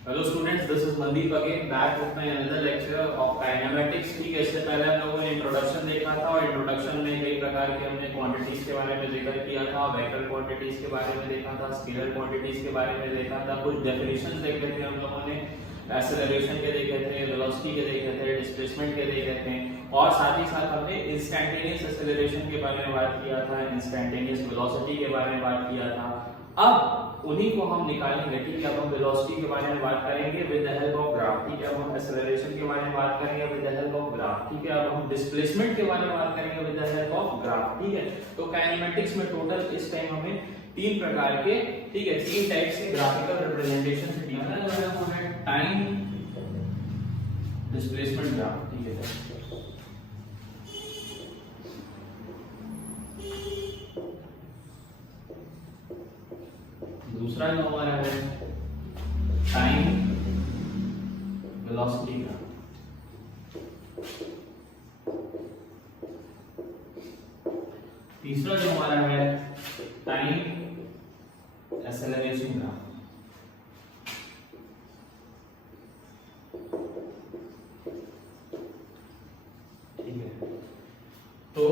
Hello students, this is Mandeep again back with my another lecture of kinematics. ठीक है, इससे पहले हम लोगों ने इंट्रोडक्शन देखा था और इंट्रोडक्शन में कई प्रकार के हमने क्वांटिटीज के बारे में जिक्र किया था, वेक्टर क्वांटिटीज के बारे में देखा था, स्केलर क्वांटिटीज के बारे में देखा था, कुछ डेफिनेशंस देखे थे हम लोगों ने, एक्सेलरेशन के देखे थे, वेलोसिटी के देखे थे, डिस्प्लेसमेंट के देखे थे और साथ ही साथ हमने इंस्टैंटेनियस एक्सेलरेशन के बारे में बात किया था, इंस्टैंटेनियस वेलोसिटी के बारे में बात किया था। अब उन्हीं को हम निकालेंगे। ठीक है, अब हम वेलोसिटी के बारे में बात करेंगे with the help of graph. ठीक है, अब हम एक्सेलरेशन के बारे में बात करेंगे with the help of graph. ठीक है, अब हम डिस्प्लेसमेंट के बारे में बात करेंगे with the help of graph. ठीक है, तो काइनेमेटिक्स में टोटल इस टाइम हमें तीन प्रकार के, ठीक है, तीन टाइप्स के ग्राफिकल रिप्रेजेंटेशन से डील करना है। Time displacement graph. ठीक है, दूसरा जो हमारा है टाइम वेलोसिटी ग्राफ। तीसरा जो हमारा है टाइम एक्सेलरेशन ग्राफ। ठीक है, तो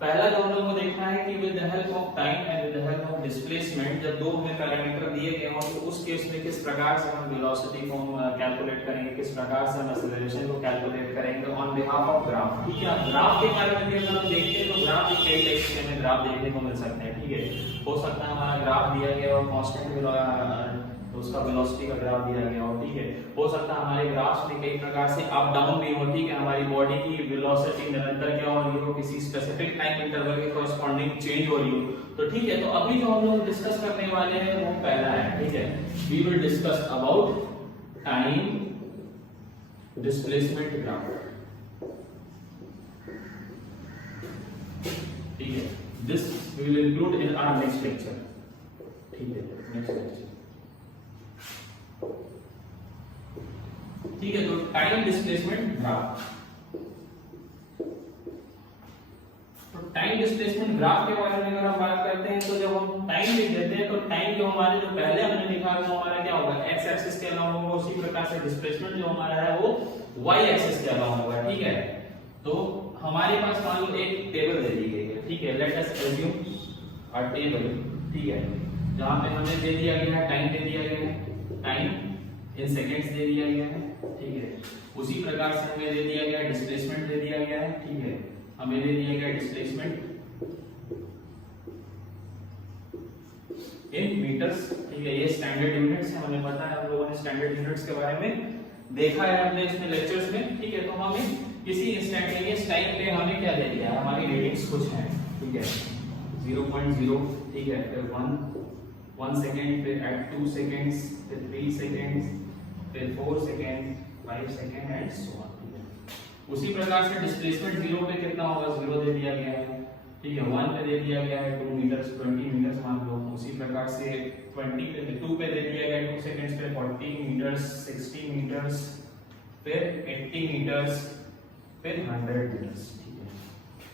पहला जो हम लोगों को देखना है कि with the help of time and with the help of displacement, जब दो हमें पैरामीटर दिए गए हों तो उस केस में किस प्रकार से हम वेलोसिटी को कैलकुलेट करेंगे, किस प्रकार से हम एक्सेलरेशन को कैलकुलेट करेंगे ऑन बिहाफ ऑफ ग्राफ। ठीक है, ग्राफ के बारे में भी अगर हम देखते हैं तो ग्राफ के कई टाइप के हमें ग्राफ देखने को मिल सकते हैं। ठीक है, हो सकता है हमारा ग्राफ दिया गया और कांस्टेंट तो उसका वेलोसिटी का ग्राफ दिया गया हो। ठीक है, हो सकता है हमारे ग्राफ्स में कई प्रकार से अप डाउन भी हो। ठीक है, हमारी बॉडी की वेलोसिटी निरंतर क्या हो रही हो, किसी स्पेसिफिक टाइम इंटरवल के कॉरस्पॉन्डिंग चेंज हो रही हो। तो ठीक है, तो अभी जो हम लोग डिस्कस करने वाले हैं वो पहला है। ठीक है, we will discuss about time displacement graph. ठीक है, this we will include in our next lecture. ठीक है, नेक्स्ट लेक्चर। ठीक है, तो टाइम डिस्प्लेसमेंट ग्राफ। तो टाइम डिस्प्लेसमेंट ग्राफ के बारे में अगर हम बात करते हैं तो जब हम टाइम लिख देते हैं तो टाइम जो हमारे जो पहले हमने लिखा वो हमारा क्या होगा, एक्स एक्सिस के अलावा होगा। उसी प्रकार से डिस्प्लेसमेंट जो हमारा है वो वाई एक्सिस के अलावा होगा। ठीक है, तो हमारे पास मान लो एक टेबल दे दी गई है। ठीक है, लेट अस अज्यूम अ टेबल। ठीक है, जहां पे हमें दे दिया गया है टाइम, दे दिया गया है टाइम इन सेकंड्स दे दिया गया है। ठीक है, उसी प्रकार से हमें दे दिया गया डिस्प्लेसमेंट दे दिया गया है। ठीक है, हमें दे दिया गया डिस्प्लेसमेंट इन मीटर्स। ठीक है, ये स्टैंडर्ड यूनिट्स है, हमें पता है, हम लोगों ने स्टैंडर्ड यूनिट्स के बारे में देखा है अपने इसमें लेक्चर्स में। ठीक है, तो हमें किसी इंस्टेंटेनियस टाइम पे हमें क्या दे दिया है, हमारी रेटिंग्स कुछ हैं। ठीक है, 0.0, ठीक है, फिर 1 सेकेंड, फिर एट 2 सेकेंड्स, फिर 3 सेकेंड्स, फिर 4 second, 5 second and so on. उसी प्रकार से डिस्प्लेसमेंट 0 पे कितना होगा, 0 दे दिया गया है। ठीक है, 1 पे दे दिया गया है 2 मीटर्स, 20 मीटर्स मान लो। उसी प्रकार से 20 पे 2 पे दे दिया गया है 2 सेकंड्स पे 40 मीटर्स, 60 मीटर्स, फिर 80 मीटर्स, फिर 100 मीटर्स। ठीक है,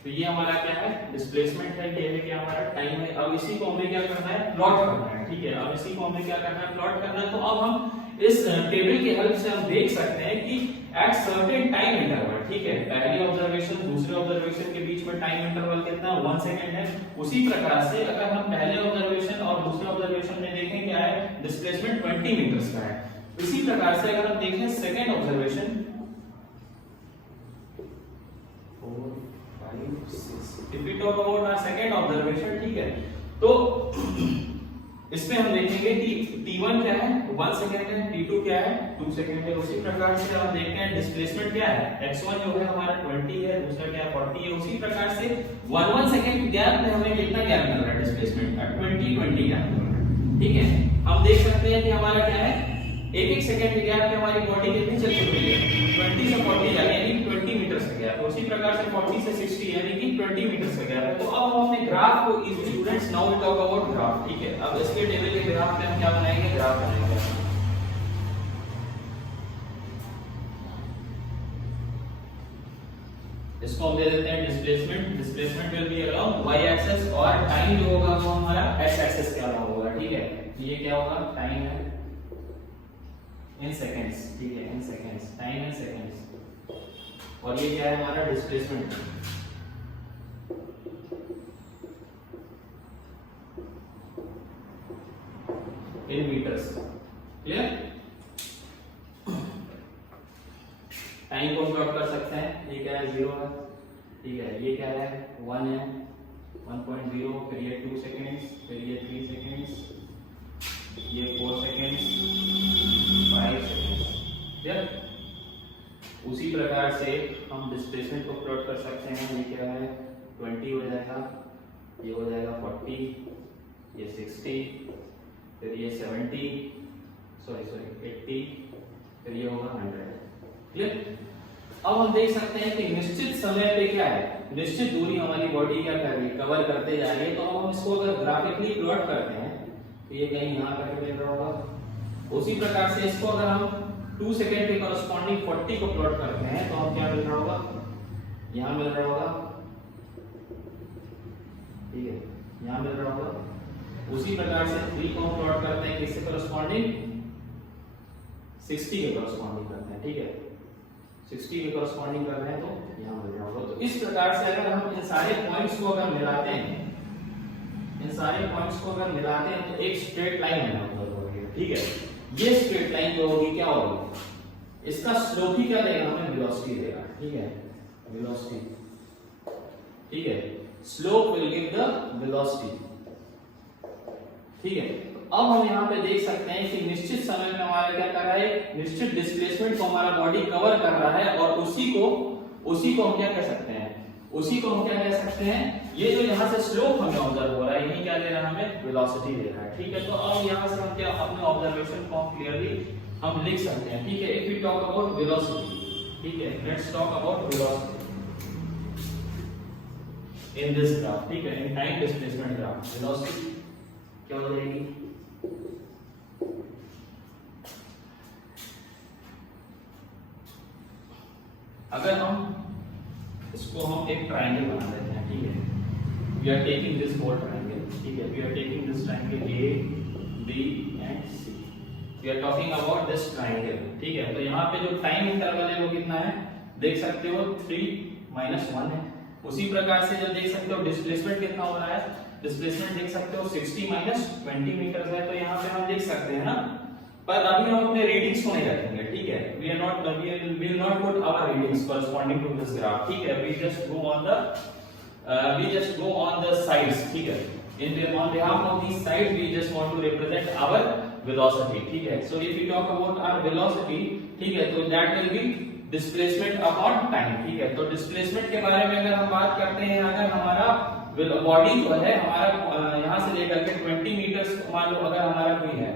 तो ये हमारा क्या है, डिस्प्लेसमेंट है। ये है कि हमारा टाइम है। अब इसी को हमें क्या करना है, प्लॉट करना है। ठीक है, अब इसी को हमें क्या करना है, प्लॉट करना है। तो अब हम इस टेबल की हेल्प से हम देख सकते हैं कि एट सर्टेन टाइम इंटरवल, ठीक है, पहली ऑब्जर्वेशन दूसरे ऑब्जर्वेशन के बीच में टाइम इंटरवल कितना, 1 सेकंड है। उसी प्रकार से अगर हम पहले ऑब्जर्वेशन और दूसरे ऑब्जर्वेशन में देखें क्या है, डिस्प्लेसमेंट 20 मीटर्स का है। इसी प्रकार से अगर हम देखें second observation 4 5 6, if we talk about our second observation, ठीक है, तो इसमें हम देखेंगे कि t1 क्या है, 1 सेकंड है, t2 क्या है, 2 सेकंड है। उसी प्रकार से हम देखते हैं डिस्प्लेसमेंट क्या है, x1 जो है हमारा 20 है, दूसरा क्या है 40 है। उसी प्रकार से 1 सेकंड गैप में हमें कितना गैप मिल रहा है डिस्प्लेसमेंट का, 20 गैप मिल रहा है। ठीक है, हम देख सकते हैं कि हमारा क्या है, एक सेकंड के गैप में हमारी बॉडी कितनी चल चुकी है, 20 से 40 यानी 20 मीटर का गैप। उसी प्रकार से 40 से 60 यानी कि 20 मीटर का गैप है। तो अब हम अपने ग्राफ को, students now we talk about graph. ठीक है, अब इसके टेबल के ग्राफ पे हम क्या बनाएंगे, ग्राफ बनाएंगे। इसको हम दे देते हैं displacement. Displacement will be along y axis और टाइम जो होगा वो हमारा x एक्सिस के अलावा होगा। ठीक है, ये क्या होगा, टाइम है, इन सेकेंड्स, ठीक है, in seconds, time in seconds. और ये क्या है हमारा displacement in metres. Clear? Time को प्लॉट कर सकते हैं, ये क्या है 0 है, ठीक है, ये क्या है 1 है, 1.0, फिर ये 2 सेकेंड्स, फिर ये 3 सेकेंड्स, ये 4 सेकेंड्स, 5 सेकेंड्स। क्लियर? उसी प्रकार से हम डिस्प्लेसमेंट को प्लॉट कर सकते हैं, ये क्या है 20 हो जाएगा, ये हो जाएगा 40, ये 60, फिर ये 70, सॉरी 80, फिर ये होगा 100। क्लियर? अब हम देख सकते हैं कि निश्चित समय पे क्या है, निश्चित दूरी हमारी बॉडी क्या कर रही है, कवर करते जा रही है। तो हम इसको अगर ग्राफिकली प्लॉट करते हैं तो ये कहीं यहाँ करके मिल रहा होगा। उसी प्रकार से इसको अगर हम 2 सेकेंड के कॉरस्पॉन्डिंग 40 को प्लॉट करते हैं तो हम क्या मिल रहा होगा, यहाँ मिल रहा होगा, ठीक है, यहाँ मिल रहा होगा। उसी प्रकार से 3 को हम प्लॉट करते हैं किससे कॉरस्पॉन्डिंग, 60 के कॉरस्पॉन्डिंग करते हैं, ठीक है, 60 के कॉरस्पॉन्डिंग कर रहे हैं तो यहाँ मिल रहा होगा। तो इस प्रकार से अगर हम इन सारे पॉइंट्स को अगर मिलाते हैं, इन सारे पॉइंट्स को अगर मिलाते हैं तो एक स्ट्रेट लाइन है, ठीक है। ये स्ट्रेट लाइन जो होगी क्या होगी, इसका स्लोप ही क्या देगा, हमें वेलोसिटी देगा, ठीक है, वेलोसिटी, ठीक है, slope will give the velocity, ठीक है। अब हम यहाँ पे देख सकते हैं कि निश्चित समय में हमारा क्या कर रहा है, निश्चित डिस्प्लेसमेंट को हमारा बॉडी कवर कर रहा है, और उसी को हम क्या कह सकते हैं, उसी को हम क्या कह सकते हैं, ये जो यहाँ से स्लोप हमें ऑब्जर्व हो रहा है, यही क्या दे रहा है, हमें वेलोसिटी दे रहा है, ठीक है। तो अब यहाँ से हम क्या अपने ऑब्जर्वेशन को क्लियरली हम लिख सकते हैं, ठीक है। If we talk about velocity, ठीक है, let's talk about velocity in this graph, ठीक है, in time displacement graph, velocity क्या हो जाएगी, अगर हम इसको हम एक ट्रायंगल बना देते हैं, ठीक है, we are taking this whole triangle, ठीक है, we are taking this triangle A, B and C, we are talking about this triangle, ठीक है। तो यहाँ पे जो टाइम इंटरवल है वो कितना है, देख सकते हो 3 - 1 है। उसी प्रकार से जो देख सकते हो डिस्प्लेसमेंट कितना हो रहा है, डिस्प्लेसमेंट देख सकते हो 60 - 20 मीटर है। तो यहाँ पे हम देख सकते हैं ना, पर अभी हम अपने रीडिंग्स को नहीं रखेंगे, ठीक है, we will not put our readings corresponding to this graph, ठीक है, we just go on the sides, ठीक है, on behalf of these sides we just want to represent our velocity, ठीक है। So if we talk about our velocity, ठीक है, तो that will be displacement upon time, ठीक है। तो displacement के बारे में अगर हम बात करते हैं, अगर हमारा बॉडी जो है हमारा यहाँ से लेकर के 20 मीटर्स मान लो अगर हमारा कोई है,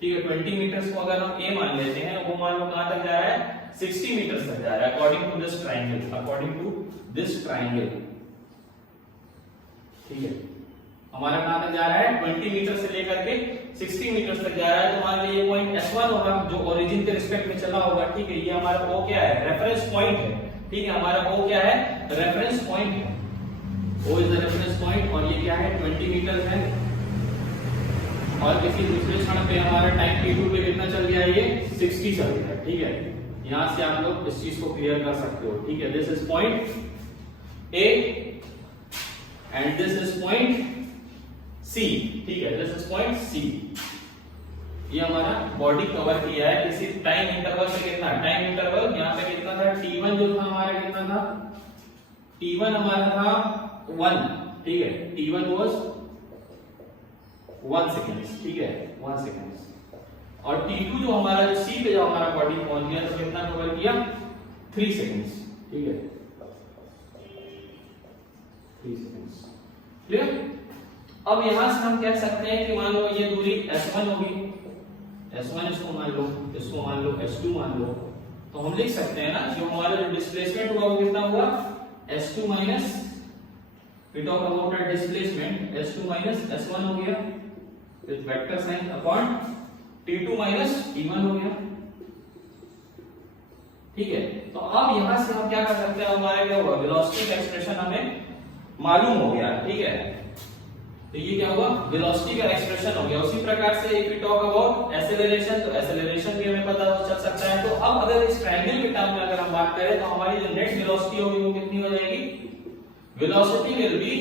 ठीक है, 20 मीटर्स को अगर हम A मान लेते हैं, वो मान लो कहां तक जा रहा है, 60 मीटर्स तक जा रहा है, अकॉर्डिंग टू दिस ट्रायंगल, ठीक है। हमारा कहां तक जा रहा है, 20 मीटर से लेकर के 60 मीटर्स तक जा रहा है। तो मान लो ये पॉइंट S1 होगा जो ओरिजिन के रिस्पेक्ट में चला होगा, ठीक है, ये हमारा O क्या है, रेफरेंस पॉइंट है, ठीक है, हमारा O क्या है, रेफरेंस पॉइंट है, O is the reference point, और ये क्या है 20 मीटर है, और किसी दूसरे क्षण पे हमारा टाइम t2 पे कितना चल गया, ये 60 चल गया, ठीक है। यहां से आप लोग इस चीज को क्लियर कर सकते हो, ठीक है। This is point A and this is point C, ठीक है, दिस इज पॉइंट C। ये हमारा बॉडी कवर किया है किसी टाइम इंटरवल से, कितना टाइम इंटरवल यहाँ पे कितना था, t1 जो था हमारा कितना था, t1 हमारा था 1, ठीक है, t1 वाज 1 सेकेंड, ठीक है, 1 सेकेंड, और t2 जो हमारा जो C पे जो हमारा बॉडी पहुंच गया तो कितना कवर किया, 3 सेकेंड्स, ठीक है, 3 सेकेंड्स। क्लियर? अब यहां से हम कह सकते हैं कि मान लो ये दूरी S1 होगी, S1 इसको मान लो, इसको मान लो, S2 मान लो, तो हम लिख सकते हैं ना जो हमारा जो डिस्प्लेसमेंट हुआ वो कितना हुआ, S2 minus, we talk about the displacement, S2 minus S1 हो गया with vector sign upon T2 minus T1 हो गया, ठीक है। तो अब यहां से हम क्या कर सकते हैं, हमारा क्या हुआ, वेलोसिटी का एक्सप्रेशन हमें मालूम हो गया, ठीक है। तो ये क्या हुआ, वेलोसिटी का एक्सप्रेशन हो गया। उसी प्रकार से if we talk about acceleration, तो एक्सेलरेशन भी हमें पता चल सकता है। तो अब अगर इस ट्रायंगल के टर्म में अगर हम बात करें तो हमारी जो नेट वेलोसिटी होगी वो कितनी हो जाएगी, velocity will be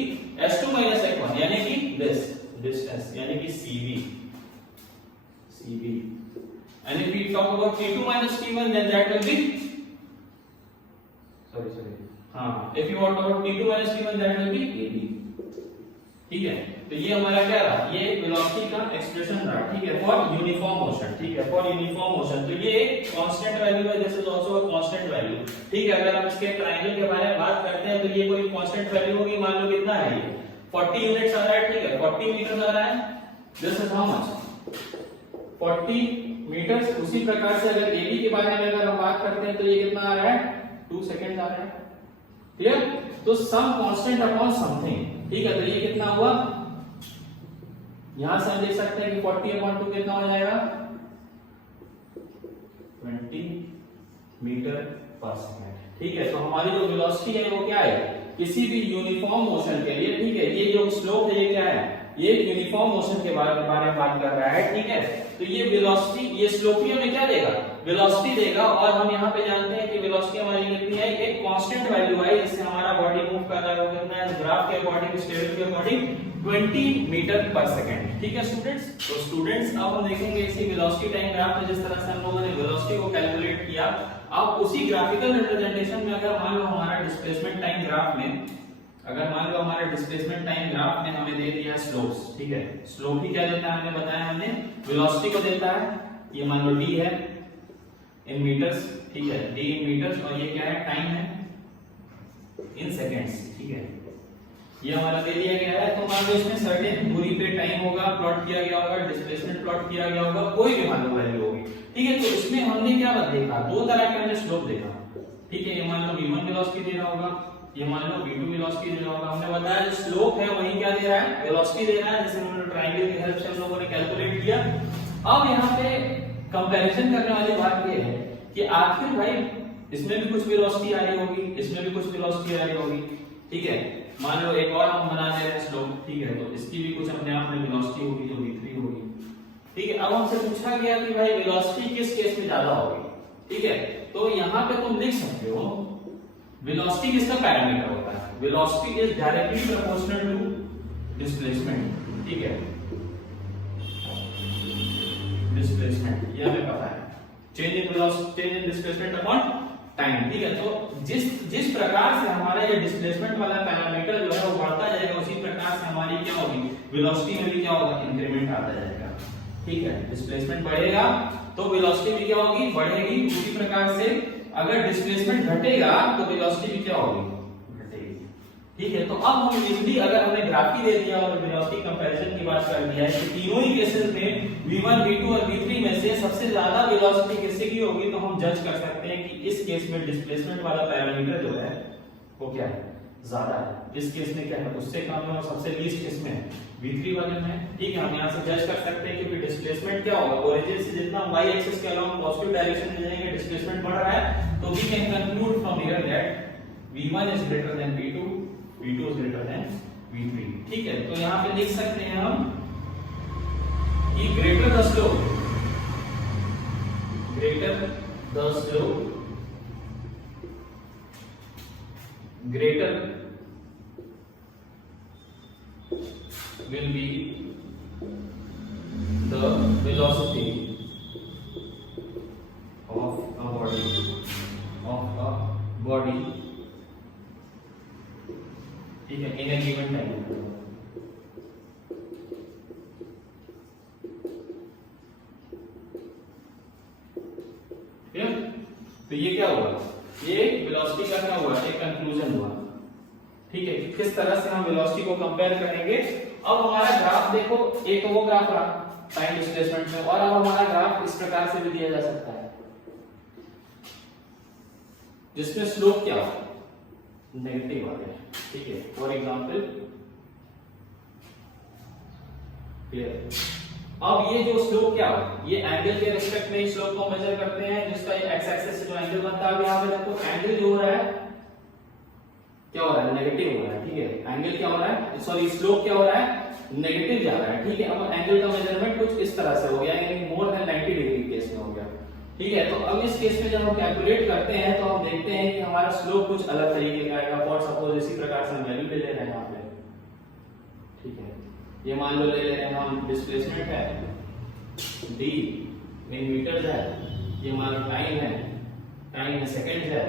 s2 - f1 यानी कि दिस डिस्टेंस यानी कि cv and if we talk about t2 - t1 then that will be sorry if you want about t2 - t1 that will be ab। ठीक है, तो ये हमारा क्या रहा, ये वेलोसिटी का एक्सप्रेशन रहा। ठीक है, फॉर यूनिफॉर्म मोशन। ठीक है, फॉर यूनिफॉर्म मोशन तो ये एक कांस्टेंट वैल्यू है, this is also a constant value. ठीक है, अगर हम इसके ट्रायंगल के बारे में बात करते हैं तो ये कोई कांस्टेंट वैल्यू होगी। मान लो कितना है, ये 40 यूनिट्स आ रहा है। ठीक है, 40 मीटर आ रहा है, this is how much 40 metre. उसी प्रकार से अगर AB के बारे में अगर हम बात करते हैं तो ये कितना आ रहा है, 2 सेकंड आ रहा है। क्लियर, तो सम कांस्टेंट अपॉन समथिंग। ठीक है, तो ये कितना हुआ, यहां से हम देख सकते हैं कि 40/2 कितना हो जाएगा, 20 मीटर पर सेकंड। ठीक है, तो हमारी जो वेलोसिटी है वो क्या है, किसी भी यूनिफॉर्म मोशन के लिए। ठीक है, ये जो स्लोप है ये क्या है, ये यूनिफॉर्म मोशन के बारे में बात कर रहा है। ठीक है, तो ये वेलोसिटी, ये स्लोप ही हमें क्या देगा, वेलोसिटी देगा। और हम यहाँ पे जानते हैं कि वेलोसिटी हमारी कितनी है, एक कांस्टेंट वैल्यू है जिससे हमारा बॉडी मूव कर रहा है, कितना है, ग्राफ के अकॉर्डिंग, स्टेट के अकॉर्डिंग 20 मीटर पर सेकंड। ठीक है स्टूडेंट्स, तो स्टूडेंट्स अब हम देखेंगे इसी वेलोसिटी टाइम ग्राफ में जिस तरह से हम लोगों ने वेलोसिटी को कैलकुलेट किया। अब उसी ग्राफिकल रिप्रेजेंटेशन में अगर मान लो हमारा डिस्प्लेसमेंट टाइम ग्राफ में, अगर मान लो हमारे डिस्प्लेसमेंट टाइम ग्राफ में हमें दे दिया स्लोप्स। ठीक है, स्लोप ही क्या देता है, हमें बताया हमने, वेलोसिटी को देता है। ये मान लो d है इन मीटर्स। ठीक है, d इन मीटर्स, और ये क्या है, टाइम है इन सेकंड्स। ठीक है, ये हमारा दे दिया गया है। तो मान लो इसमें सर्टेन दूरी पे टाइम होगा, प्लॉट किया गया होगा, डिस्प्लेसमेंट प्लॉट किया गया होगा, कोई भी मान लो वैल्यू होगी। ठीक है, तो इसमें हमने क्या देखा, दो तरह के हमने स्लोप देखा। ठीक है, ये मान लो v1 वेलोसिटी दे रहा होगा, ये मान लो v2 वेलोसिटी दे रहा होगा। हमने बताया जो स्लोप है वही क्या दे रहा है, वेलोसिटी दे रहा है, जैसे हमने ट्रायंगल की हेल्प से हम लोगों ने कैलकुलेट किया। अब यहाँ पे कंपैरिजन करने वाली बात ये है कि आखिर भाई इसमें भी कुछ वेलोसिटी आ रही होगी, इसमें भी कुछ वेलोसिटी आ रही होगी। ठीक है, मान लो एक और हम बना दे रहे हैं स्लोप। ठीक है, तो इसकी भी कुछ अपने आप में वेलोसिटी होगी जो v3 होगी। ठीक है, अब हमसे पूछा गया कि भाई वेलोसिटी किस केस में ज्यादा होगी। ठीक है, तो यहाँ पे तुम लिख सकते हो वेलोसिटी किसका पैरामीटर होता है, velocity is directly proportional to displacement. ठीक है, डिस्प्लेसमेंट ये हमें पता है, change in velocity, change in displacement upon time. ठीक है, तो जिस प्रकार से हमारा ये डिस्प्लेसमेंट वाला पैरामीटर जो है वो बढ़ता जाएगा, उसी प्रकार से हमारी क्या होगी, वेलोसिटी में भी क्या होगा, इंक्रीमेंट आता जाएगा। ठीक है, डिस्प्लेसमेंट बढ़ेगा तो वेलोसिटी भी क्या होगी, बढ़ेगी। उसी प्रकार से अगर डिस्प्लेसमेंट घटेगा तो वेलोसिटी भी क्या होगी, घटेगी। ठीक है, तो अब हम इजीली अगर हमने ग्राफी दे दिया और वेलोसिटी कंपैरिजन की बात कर दिया है कि तीनों ही केसेस में v1 v2 और v3 में से सबसे ज्यादा वेलोसिटी किससे की होगी, तो हम जज कर सकते हैं कि इस केस में डिस्प्लेसमेंट वाला पैरामीटर जो है वो क्या है, ज्यादा है। इस केस में क्या है, उससे कम है, और सबसे लीस्ट किसमें है, v3 वाले में। ठीक है, हम यहाँ से जज कर सकते हैं कि डिस्प्लेसमेंट क्या होगा, ओरिजिन से जितना y एक्सिस के अलोंग पॉजिटिव डायरेक्शन में जाएंगे, डिस्प्लेसमेंट बढ़ रहा है, तो we can conclude from here that v1 is greater than v2, v2 is greater than v3। ठीक है, तो यहाँ पे लिख सकते हैं हम कि greater the slope, greater the slope, greater will be the velocity of a body ठीक है, in a given time। तो ये क्या हुआ, ये वेलोसिटी का क्या हुआ, एक कंक्लूजन हुआ। ठीक है, किस तरह से हम वेलोसिटी को कंपेयर करेंगे। अब हमारा ग्राफ देखो, एक वो ग्राफ रहा टाइम डिस्प्लेसमेंट में, और अब हमारा ग्राफ इस प्रकार से भी दिया जा सकता है जिसमें स्लोप क्या हो, नेगेटिव वाले। ठीक है, फॉर एग्जांपल क्लियर। अब ये जो स्लोप क्या हो, ये एंगल के रिस्पेक्ट में स्लोप को मेजर करते हैं, जिसका एक्स एक्सिस से जो एंगल बनता है, यहाँ पे देखो एंगल जो हो रहा है क्या हो रहा है, नेगेटिव हो रहा है। ठीक है, एंगल क्या हो रहा है, सॉरी स्लोप क्या हो रहा है, नेगेटिव जा रहा है, ठीक है। अब एंगल का मेजरमेंट कुछ इस तरह से हो गया, यानी मोर देन 90 डिग्री केस में हो गया, ठीक है। तो अब इस केस में जब हम कैलकुलेट करते हैं तो हम देखते हैं कि हमारा स्लोप कुछ अलग तरीके का आएगा। फॉर सपोज इसी प्रकार से हम वैल्यू ले ले रहे हैं यहाँ पे, ठीक है। ये मान लो ले ले रहे हैं हम डिस्प्लेसमेंट है d इन मीटर्स है, ये मान लो टाइम है, टाइम इन सेकंड्स है,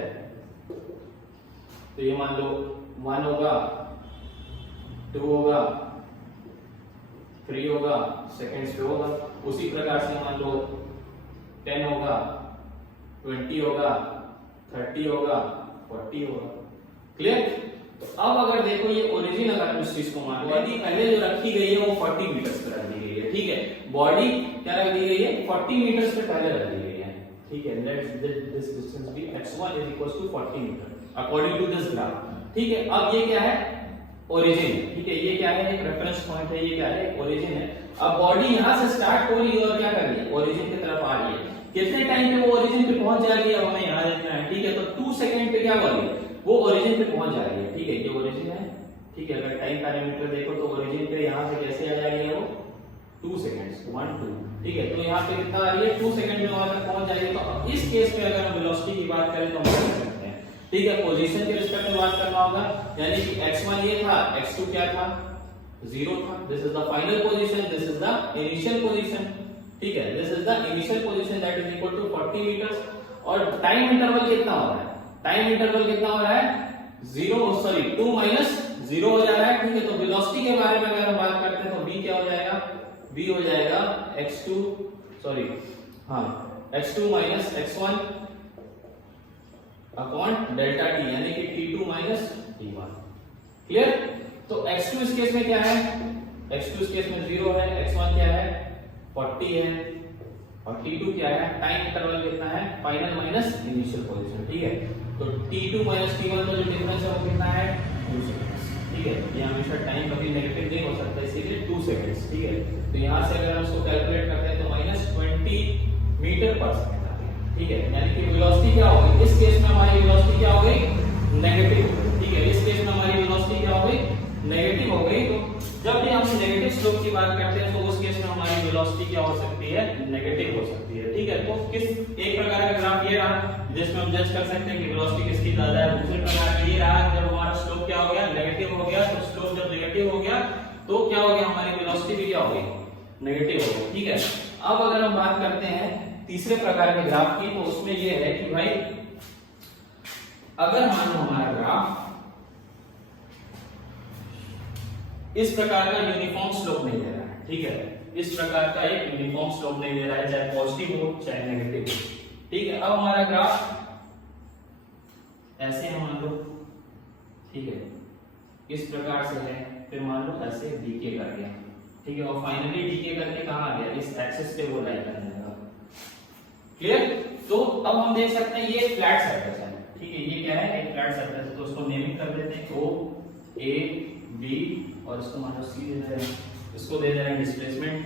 तो ये मान लो 1 होगा, 2 होगा, 3 होगा, सेकंड्स पे होगा। उसी प्रकार से मान लो 10 होगा, 20 होगा, 30 होगा, 40 होगा। क्लियर? तो अब अगर देखो ये ओरिजिन अगर हम इस चीज को मान लो, बॉडी पहले जो रखी गई है वो 40 मीटर्स पे रख दी गई है, ठीक है। बॉडी क्या रख दी गई है, 40 मीटर्स पे पहले रख दी गई है, ठीक है। Let's this distance be x1 is equal to 40 metre according to this graph, ठीक है। अब ये क्या है, ओरिजिन, ठीक है। ये क्या है, एक रेफरेंस पॉइंट है, ये क्या है, ओरिजिन है। अब बॉडी यहां से स्टार्ट हो रही है और क्या कर रही है, ओरिजिन की तरफ आ रही है। कितने टाइम पे वो ओरिजिन पे पहुंच जाएगी अब हमें यहां देखना है, ठीक है। तो 2 सेकंड पे क्या हो रही है, वो ओरिजिन पे पहुंच जा रही है, ठीक है। ये ओरिजिन है, ठीक है। अगर टाइम पैरामीटर देखो तो ओरिजिन पे यहां से कैसे आ जा रही है वो 2 सेकंड्स 1 2, ठीक है। तो यहां पे कितना आ रही है, 2 सेकंड में वहां तक पहुंच जाएगी। तो इस केस में अगर हम वेलोसिटी की बात करें तो हम कर सकते हैं, ठीक है। पोजीशन के रिस्पेक्ट में बात करना होगा, यानी कि x1 ये था, x2 क्या था, 0 था। This is the final position, this is the initial position, ठीक है। This is the initial position that is equal to 40 metres. और टाइम इंटरवल कितना हो रहा है, टाइम इंटरवल कितना हो रहा है, 2 माइनस 0 हो जा रहा है, ठीक है। तो वेलोसिटी के बारे में अगर हम बात करते हैं तो v क्या हो जाएगा, v हो जाएगा x2 minus x1 upon delta t, यानी कि t2 माइनस t1। क्लियर? तो x2 इस केस में क्या है, x2 इस केस में 0 है, x1 क्या है 40 है, और t2 क्या है, टाइम इंटरवल कितना है, फाइनल माइनस इनिशियल पोजीशन, ठीक है। तो t2 माइनस t1 का जो डिफरेंस है वो कितना है, 2 सेकंड्स, ठीक है। ये हमेशा टाइम कभी नेगेटिव नहीं हो सकता, इसीलिए 2 सेकंड्स, ठीक है। तो यहां से अगर हम इसको कैलकुलेट करते हैं तो -20 मीटर पर सेकंड आती है, ठीक है। यानी कि वेलोसिटी क्या होगी, इस केस में हमारी वेलोसिटी क्या हो गई, नेगेटिव, ठीक है। इस केस में हमारी वेलोसिटी क्या हो गई, नेगेटिव हो गई। तो जब भी हम नेगेटिव स्लोप की बात करते हैं तो उस केस में हमारी वेलोसिटी क्या हो सकती है, नेगेटिव हो सकती है, ठीक है। तो किस एक प्रकार का ग्राफ ये रहा जिसमें हम जज कर सकते हैं कि वेलोसिटी किसकी ज्यादा है। दूसरे प्रकार का ये रहा जब हमारा स्लोप क्या हो गया, नेगेटिव हो गया। तो स्लोप जब नेगेटिव हो गया तो क्या हो गया, हमारी वेलोसिटी भी क्या हो गई, नेगेटिव हो गई, ठीक है। अब अगर हम बात करते हैं तीसरे प्रकार के ग्राफ की, तो उसमें ये है कि भाई अगर मान लो हमारा ग्राफ इस प्रकार का यूनिफॉर्म स्लोप नहीं दे रहा है, ठीक है। इस प्रकार का एक यूनिफॉर्म स्लोप नहीं दे रहा है, चाहे पॉजिटिव हो चाहे नेगेटिव, ठीक है। अब हमारा ग्राफ ऐसे है मान लो, ठीक है, इस प्रकार से है, फिर मान लो ऐसे डीके कर गया, ठीक है। और फाइनली डीके करके कहां आ गया, इस एक्सिस पे वो लाइन करने लगा। क्लियर? तो अब हम देख सकते हैं ये फ्लैट सरफेस है, ठीक है। ये क्या है, एक फ्लैट सरफेस है, तो उसको नेमिंग कर देते हैं O A B और इसको मान लो C दे दे रहे हैं, इसको दे दे रहे हैं डिस्प्लेसमेंट,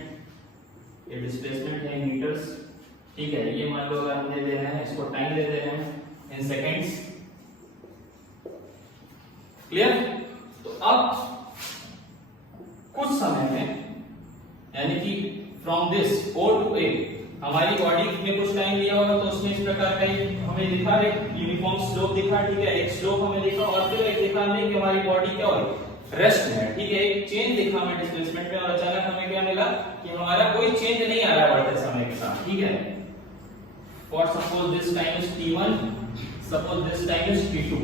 ये डिस्प्लेसमेंट है मीटर्स, ठीक है। ये मान लो अगर हम दे दे रहे हैं इसको टाइम दे दे रहे हैं इन सेकंड्स। क्लियर? तो अब कुछ समय में यानी कि from this O to A हमारी बॉडी ने कुछ टाइम लिया होगा, तो उसमें इस प्रकार का हमें दिखा, एक यूनिफॉर्म स्लोप दिखा, ठीक है। एक स्लोप हमें दिखा और फिर एक दिखा हमें कि हमारी बॉडी क्या हो रेस्ट में, ठीक है। एक चेंज दिखा हमें डिस्प्लेसमेंट में, और अचानक हमें क्या मिला कि हमारा कोई चेंज नहीं आ रहा बढ़ते समय के साथ, ठीक है। For suppose this time is t1, suppose this time is t2,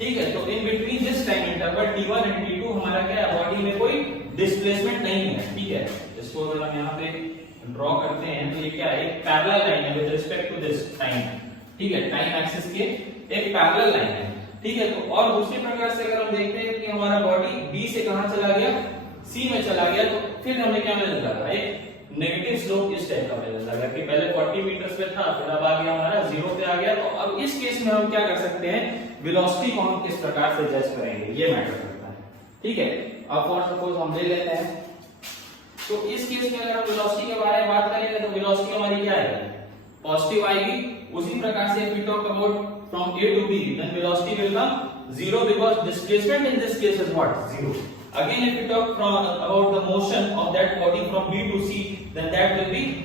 ठीक है। तो in between this time interval t1 and t2 हमारा क्या है, बॉडी में कोई डिस्प्लेसमेंट नहीं है, ठीक है। इसको अगर हम यहाँ पे ड्रॉ करते हैं तो ये क्या है, एक पैरेलल लाइन है with respect to this time, ठीक है। टाइम एक्सिस के एक पैरेलल लाइन है, ठीक है। तो और दूसरी प्रकार से अगर हम देखते हैं कि हमारा बॉडी B से कहां चला गया, C में चला गया, तो फिर हमें क्या मिलने लगा, एक नेगेटिव स्लोप इस टाइप का मिलने लगा कि पहले 40 मीटर्स पे था, फिर अब आ गया हमारा 0 पे आ गया। तो अब इस केस में हम क्या कर सकते हैं, वेलोसिटी को हम किस प्रकार से जज करेंगे, ये मैटर करता है, ठीक है। अब फॉर सपोज हम ले लेते हैं, तो इस केस में अगर हम वेलोसिटी के बारे में बात करेंगे तो वेलोसिटी हमारी क्या है, पॉजिटिव आएगी। उसी प्रकार से if we talk about from A to B then velocity will come 0 because displacement in this case is what, 0। Again, if we talk about the motion of that body from B to C, then that will be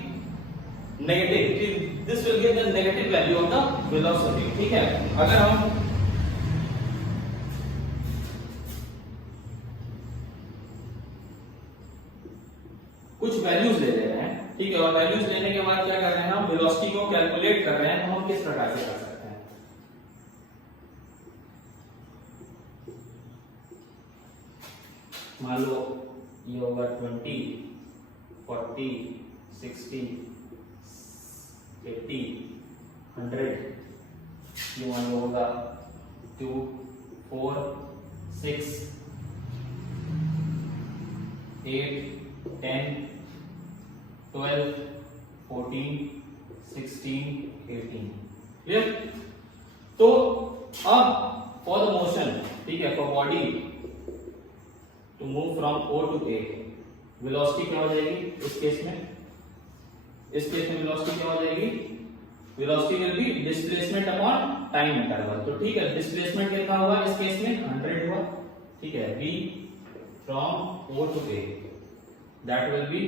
negative. This will give the negative value of the velocity. ठीक है, अगर हम कुछ values ले रहे हैं, ठीक है, और वैल्यूज लेने के बाद क्या कर रहे हैं, हम वेलोसिटी को कैलकुलेट कर रहे हैं, तो हम किस प्रकार से कर सकते हैं। मान लो ये होगा 20, 40, 60, 80, 100, ये मान लो होगा 2, 4, 6, 8, 10, 12, 14, 16, 18। क्लियर? तो अब फॉर द मोशन, ठीक है, for body to move from O to A, velocity क्या हो जाएगी इस केस में? इस केस में वेलोसिटी क्या हो जाएगी? Velocity will be displacement upon time interval. तो ठीक है, डिस्प्लेसमेंट कितना हुआ इस केस में? 100 हुआ। ठीक है, V from O to A, that will be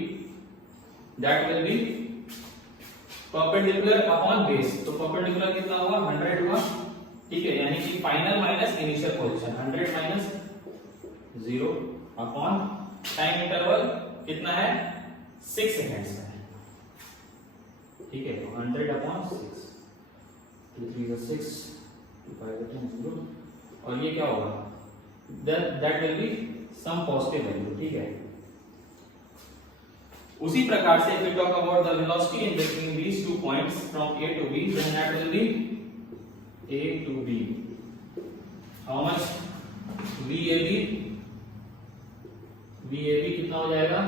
perpendicular upon base। तो perpendicular कितना हुआ? 100 हुआ। ठीक है, यानी कि final minus initial position, 100 minus 0 upon time interval कितना है? 6 सेकेंड्स का है। ठीक है, तो 100 अपॉन 6, 2 3 6, 2 5 10 0, और ये क्या होगा? that will be some positive value। ठीक है, उसी प्रकार से if we talk about the velocity in between these two points from A to B, then that will be A to B, how much? VAB कितना हो जाएगा?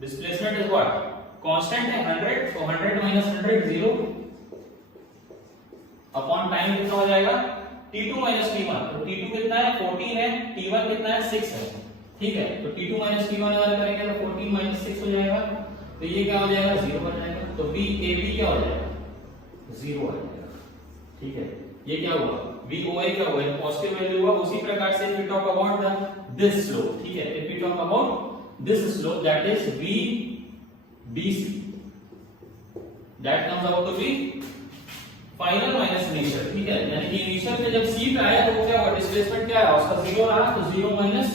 Displacement is what? Constant है 100, तो 100 माइनस 100 0 अपॉन टाइम कितना हो जाएगा? T2 minus T1। तो T2 कितना है? 14 है, T1 कितना है? 6 है। ठीक है, तो T2 माइनस T1 अगर करेंगे तो 14 माइनस 6 हो जाएगा, तो ये क्या हो जाएगा? 0 हो जाएगा। तो VAB क्या हो जाएगा? 0 हो जाएगा। ठीक है, ये क्या हुआ? VOA क्या हुआ? पॉजिटिव वैल्यू हुआ। उसी प्रकार से if we talk about this slope, ठीक है, if we talk about this slope, that is VBC, that comes out to be final minus initial. ठीक है, यानी कि इनिशियल पे जब C पे आया तो वो क्या हुआ? डिस्प्लेसमेंट क्या है उसका? 0 रहा, तो 0 माइनस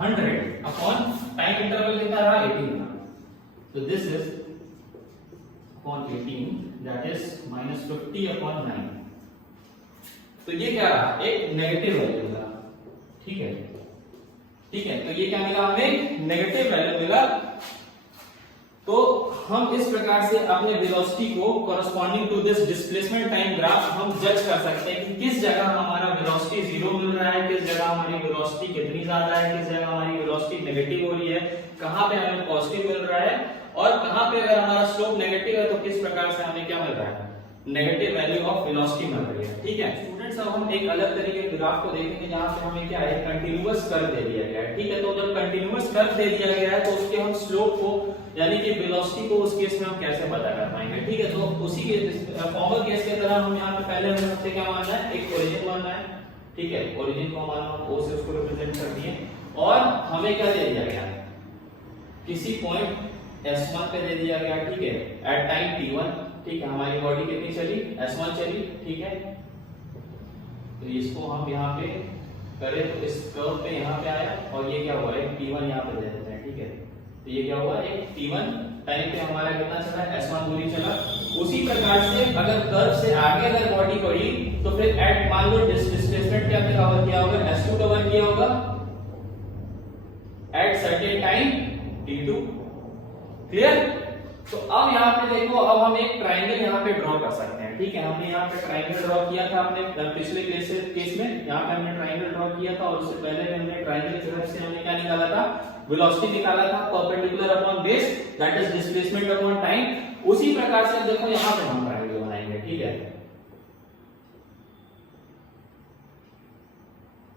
100 अपॉन टाइम इंटरवल कितना रहा? 18 रहा। तो this is upon 18, that is minus 50 upon 9। तो ये क्या रहा? एक नेगेटिव वैल्यू मिला। ठीक है, ठीक है, तो ये क्या मिला हमें? नेगेटिव वैल्यू मिला। तो हम इस प्रकार से अपने वेलोसिटी को corresponding to this displacement time graph हम जज कर सकते हैं कि किस जगह हमारा वेलोसिटी 0 मिल रहा है, किस जगह हमारी वेलोसिटी कितनी ज्यादा है, किस जगह हमारी वेलोसिटी नेगेटिव हो रही है, कहां पे हमें पॉजिटिव मिल रहा है, और कहां पे अगर हमारा स्लोप नेगेटिव है तो किस प्रकार से हमें क्या मिल रहा है? नेगेटिव वैल्यू ऑफ वेलोसिटी मिल रही है। ठीक है स्टूडेंट्स, अब हम एक अलग तरीके के ग्राफ को देखेंगे जहां पे हमें क्या है? कंटीन्यूअस कर्व दे दिया गया है। ठीक है, तो जब कंटीन्यूअस कर्व दे दिया गया है तो उसके हम स्लोप को यानी कि वेलोसिटी को उस केस में हम कैसे पता कर पाएंगे? ठीक है, तो उसी के फॉर्मल केस की तरह हम यहाँ पे पहले हमें सबसे क्या मानना है? एक ओरिजिन मानना है। ठीक है, ओरिजिन को मानना, O से उसको रिप्रेजेंट कर दिए, और हमें क्या दे दिया गया? किसी पॉइंट S1 पे दे दिया गया। ठीक है, एट टाइम T1। ठीक है, हमारी बॉडी कितनी चली? S1 चली। ठीक है, तो इसको हम यहाँ पे करें तो इस कर्व पे यहाँ पे आया, और ये क्या हुआ? एक T1 यहाँ पे दे देते हैं। ठीक है, तो ये क्या हुआ? एक T1 टाइम पे हमारा कितना चला? S1 दूरी चला। उसी प्रकार से अगर कर्व से आगे अगर बॉडी बढ़ी तो फिर एट मान लो डिस्प्लेसमेंट क्या कवर किया होगा? S2 कवर किया होगा at certain time T2। Clear? तो अब यहाँ पे देखो, अब हम एक ट्राइंगल यहाँ पे ड्रॉ कर सकते हैं। ठीक है, हमने यहाँ पे ट्राइंगल ड्रॉ किया था अपने पिछले केस में, यहाँ पे हमने ट्राइंगल ड्रॉ किया था, और उससे पहले में हमने ट्राइंगल की तरफ से हमने क्या निकाला था? वेलोसिटी निकाला था, perpendicular upon base, that is displacement upon time. उसी प्रकार से देखो यहाँ पे हम ट्राइंगल बनाएंगे। ठीक है,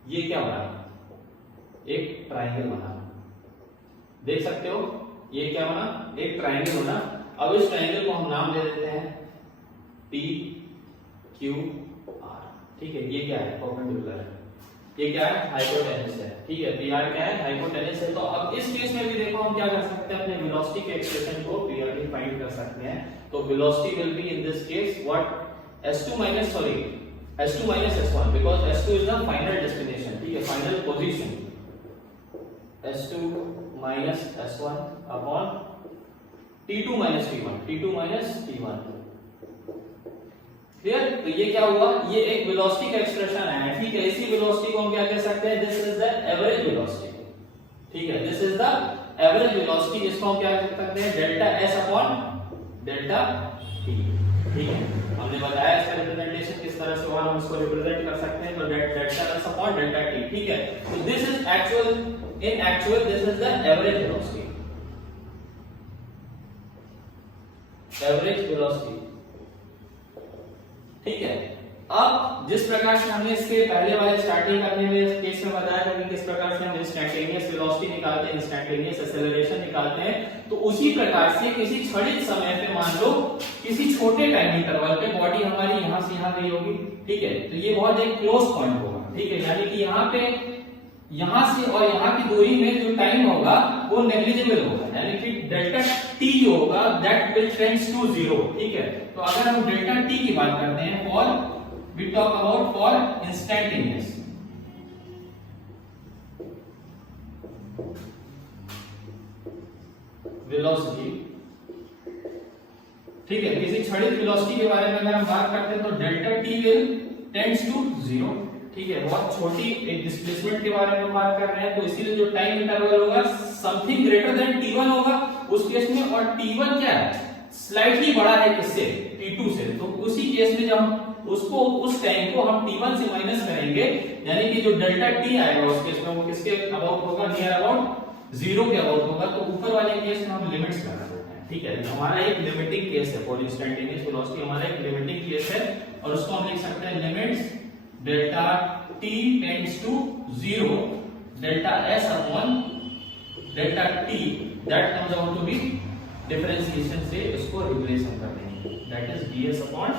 ये क्या बना? एक ट्राइंगल बना, देख सकते हो, ये क्या बना? एक ट्राइंगल बना। अब इस ट्राइंगल को हम नाम दे देते हैं PQR। ठीक है, ये क्या है? परपेंडिकुलर है। ये क्या है, हाइपोटेनस है, ठीक है, PR क्या है, हाइपोटेनस है। तो अब इस केस में भी देखो हम क्या कर सकते हैं, अपने वेलोसिटी के एक्सप्रेशन को PR फाइंड कर सकते हैं। तो velocity will be in this case what, S2 minus S1 because S2 is the final destination, ठीक है, final position, S2 minus S1 upon T2 minus T1 clear. तो ये क्या हुआ, ये एक वेलोसिटी का एक्सप्रेशन है, ठीक है। इसी वेलोसिटी को हम क्या कह सकते हैं, this is the average velocity, ठीक है, this is the average velocity. इसको हम क्या कह सकते हैं, delta S upon delta T, ठीक है। हमने बताया इसका रिप्रेजेंटेशन किस तरह से हुआ, हम इसको रिप्रेजेंट कर सकते हैं, तो delta S upon delta T, ठीक है। तो this is actual this is the average velocity, ठीक है। अब जिस प्रकार से हमने इसके पहले वाले स्टार्टिंग करने में केस में बताया था कि किस प्रकार से हम इंस्टैंटेनियस वेलोसिटी निकालते हैं, इंस्टैंटेनियस एक्सेलरेशन निकालते हैं, तो उसी प्रकार से किसी क्षणिक समय पे मान लो किसी छोटे टाइम इंटरवल पे बॉडी हमारी यहां से यहां गई होगी, ठीक है। तो ये बहुत एक क्लोज पॉइंट होगा, ठीक है, यानी कि यहाँ पे यहां से और यहां की दूरी में जो टाइम होगा वो नेग्लिजिबल होगा, यानी कि डेल्टा T होगा दैट विल टेंड्स टू 0, ठीक है। तो अगर हम डेल्टा T की बात करते हैं, for we talk about for instantaneous, velocity, ठीक है, किसी क्षणिक वेलोसिटी के बारे में अगर हम बात करते हैं तो delta T will tends to 0, ठीक है। बहुत छोटी एक डिस्प्लेसमेंट के बारे में बात कर रहे हैं, तो इसीलिए जो टाइम इंटरवल होगा समथिंग ग्रेटर देन T1 होगा उस केस में, और T1 क्या है, स्लाइटली बड़ा है किससे, T2 से। तो उसी केस में जब हम उसको उस टाइम को हम T1 से माइनस करेंगे, यानी कि जो डेल्टा T आएगा उस केस में वो किसके अबाउट होगा, नियर अबाउट 0 के अबाउट होगा। तो ऊपर वाले केस में हम लिमिट्स लगा देते हैं, ठीक है। हमारा एक लिमिटिंग केस है फॉर इंस्टैंटेनियस वेलोसिटी, हमारा एक लिमिटिंग केस है, और उसको हम लिख सकते हैं limits delta T tends to 0 delta S upon delta T that comes out to be differentiation से इसको रिप्लेस हम कर देंगे, that is ds upon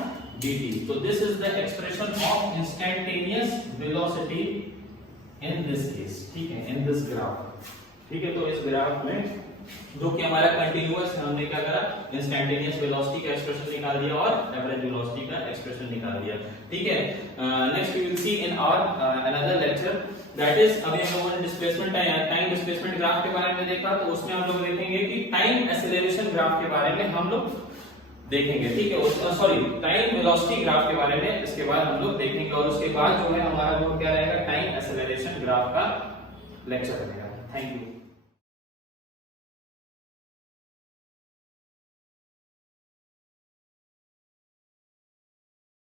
dt. So this is the expression of instantaneous velocity in this case, ठीक है, in this graph, ठीक है। तो इस ग्राफ में जो कि हमारा कंटिन्यूअस है, हमने क्या करा, इंस्टैंटेनियस वेलोसिटी का एक्सप्रेशन निकाल दिया और एवरेज वेलोसिटी का एक्सप्रेशन निकाल दिया, ठीक है। Next we will see in our another lecture, that is अभी हम लोगों ने डिस्प्लेसमेंट टाइम डिस्प्लेसमेंट ग्राफ के बारे में देखा, तो उसमें हम लोग देखेंगे कि टाइम एक्सेलरेशन ग्राफ के बारे में हम लोग देखेंगे, ठीक है, सॉरी टाइम वेलोसिटी ग्राफ के बारे में इसके बाद हम लोग देखेंगे, और उसके बाद जो है हमारा वो क्या रहेगा, टाइम एक्सेलरेशन ग्राफ का लेक्चर रहेगा। Thank you.